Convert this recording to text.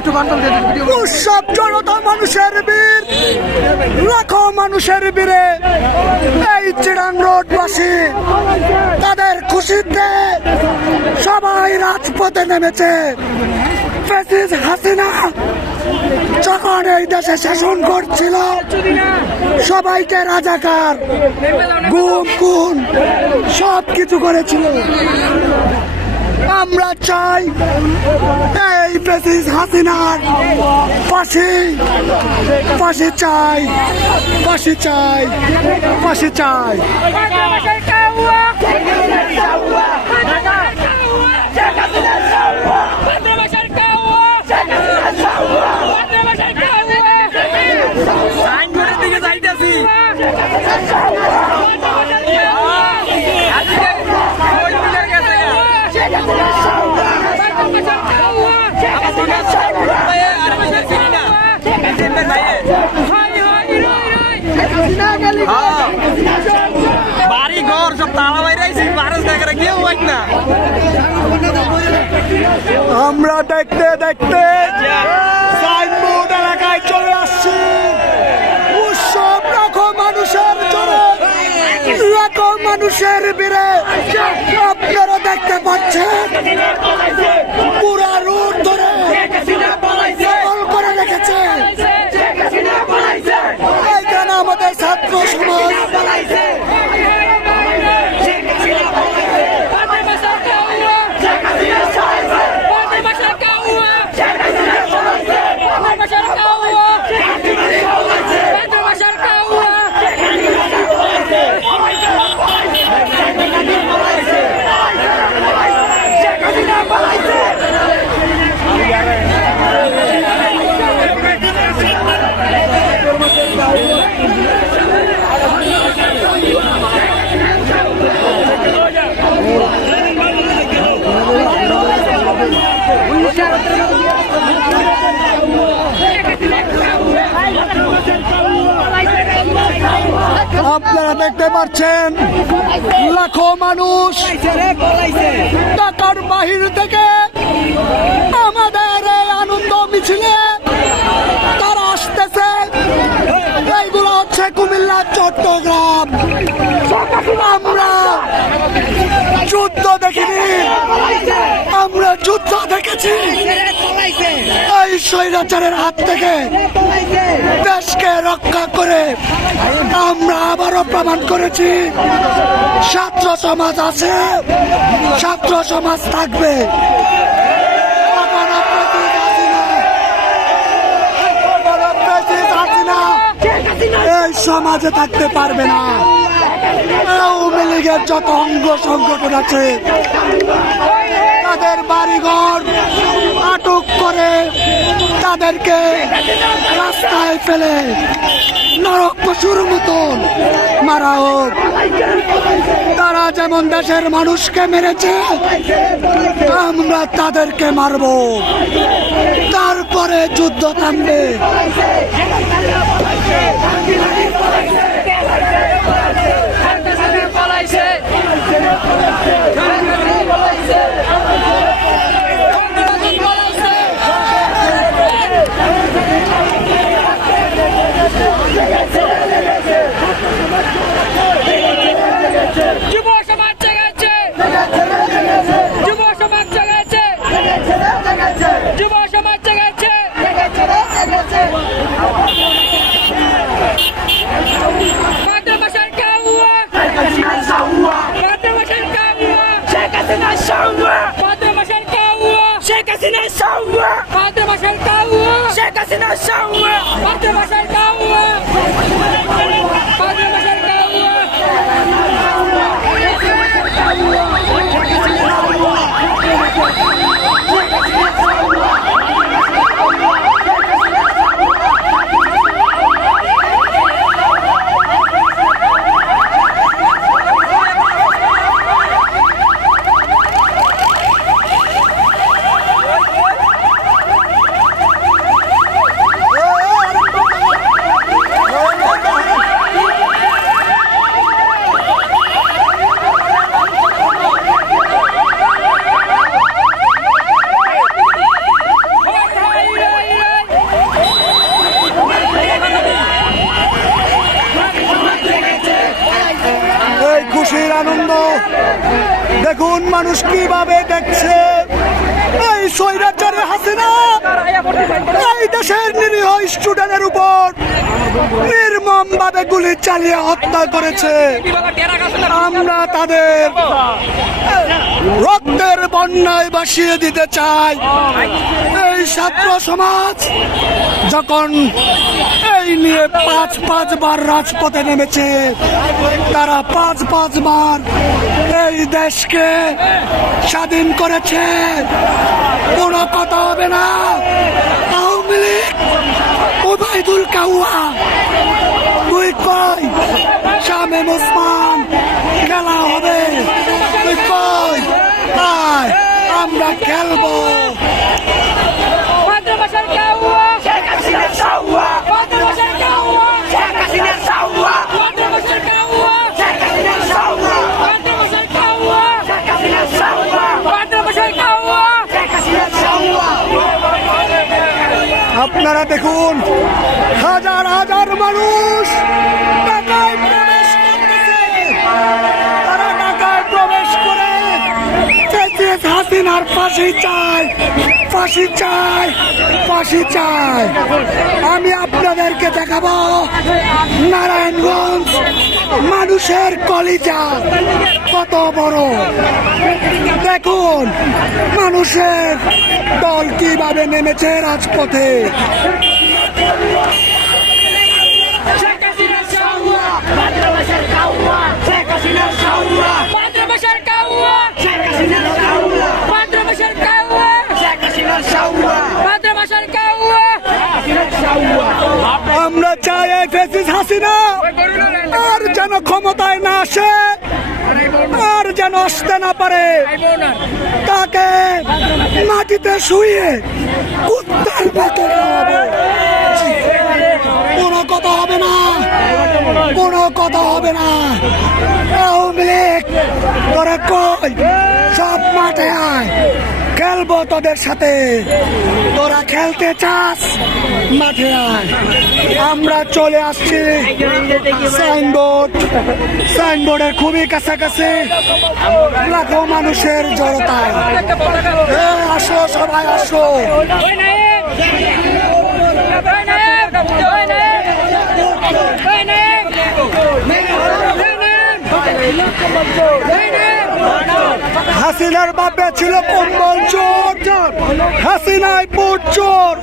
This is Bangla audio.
একটু। উৎসব জনতা মানুষের বীর, লাখো মানুষের বীরে এই চিরাং রোডবাসী তাদের খুশিতে সবাই রাজপথে নেমেছে ফেসিস হাসিনা যখন এই দেশে শাসন করছিল, সবাইকে রাজাকার, গুম, খুন সব কিছু করেছিল আমরা চাই এই প্রেসিস হাসিনার পাশে পাশে চাই পাশে চাই পাশে চাই। দিকে যাইতেছি। বাড়ি ঘর সব তালা বাইরে কেউ বাইক না। আমরা দেখতে দেখতে সাইনবোর্ড এলাকায় চলে আসছি। উৎসব লাখো মানুষের লাখো মানুষের বীরে আপনারা দেখতে পাচ্ছেন পুরা রোড ধরে দখল করে রেখেছে এইখানে আমাদের ছাত্র সমাজ পাচ্ছেন লাখো মানুষ ঢাকার বাহির থেকে আমাদের এই আনন্দ মিছিলে তারা আসতেছে। এইগুলো হচ্ছে কুমিল্লা, চট্টগ্রাম। আমরা যুদ্ধ দেখিনি। আমরা যুদ্ধ দেখেছি। স্বৈরাচারের হাত থেকে দেশকে রক্ষা করে আমরা আবারও প্রমাণ করেছি, ছাত্র সমাজ আছে, ছাত্র সমাজ থাকবে। এই সমাজে থাকতে পারবে না। আওয়ামী লীগের যত অঙ্গ সংগঠন আছে তাদের বাড়িঘর আটক করে তাদেরকে রাস্তায় ফেলে নরক পশুর মতন। মারা হোক। তারা যেমন দেশের মানুষকে মেরেছে, আমরা তাদেরকে মারব। তারপরে যুদ্ধ থামবে সমাজ জেগেছে যুব সমাজ জেগেছে যুব সমাজ জেগেছে মাতৃভাষার কাউয়া মাতৃভাষার কাউয়া মাতৃভাষার কাউয়া মাতৃভাষার কাউয়া মাতৃভাষার কাউয়া মাতৃভাষার কাউয়া এ আনন্দ। দেখুন মানুষ কীভাবে দেখছে। এই স্বৈরাচারে হাসিনা। এই দেশের নিরীহ স্টুডেন্টের উপর। নির্মম ভাবে গুলি চালিয়ে হত্যা করেছে। আমরা তাদের রক্তের বন্যায় ভাসিয়ে দিতে চাই। এই ছাত্র সমাজ যখন এই নিয়ে পাঁচ পাঁচবার রাজপথে নেমেছে, তারা পাঁচ পাঁচবার এই দেশকে স্বাধীন করেছে। কোনো কথা হবে না। আওয়ামী লীগ ওবায়দুল কাউয়া শামীম ওসমান খেলা হবে। তুই কই? আয় আমরা খেলব। মাদ্রাসার কাউয়া। শেখ হাসিনা সাউয়া ফাঁসি চায় ফাঁসি চায় ফাঁসি চায় আমি আপনাদেরকে দেখাবো নারায়ণগঞ্জ মানুষের কলিজা কত বড়। দেখুন, মানুষের দল কীভাবে নেমেছে রাজপথে। ফেসিস হাসিনা। আর যেন ক্ষমতায় না আসে, আর যেন আসতে না পারে, তাকে মাটিতে শুয়ে কুত্তার খাওয়াবো। কোনো কথা হবে না, কোনো কথা হবে না। আওয়ামী লীগ তোরা কই? সব মাঠে আয়। খেলব তোদের সাথে। তোরা খেলতে চাস? মাঠে আমরা চলে আসছি। সাইনবোর্ড। সাইনবোর্ডের খুবই কাছাকাছি। লাখো মানুষের জড়তায়। আসো সবাই, আসো। ওই হাসিনার বাপে ছিল কম্বল চোর। হাসিনায় পোট চোর।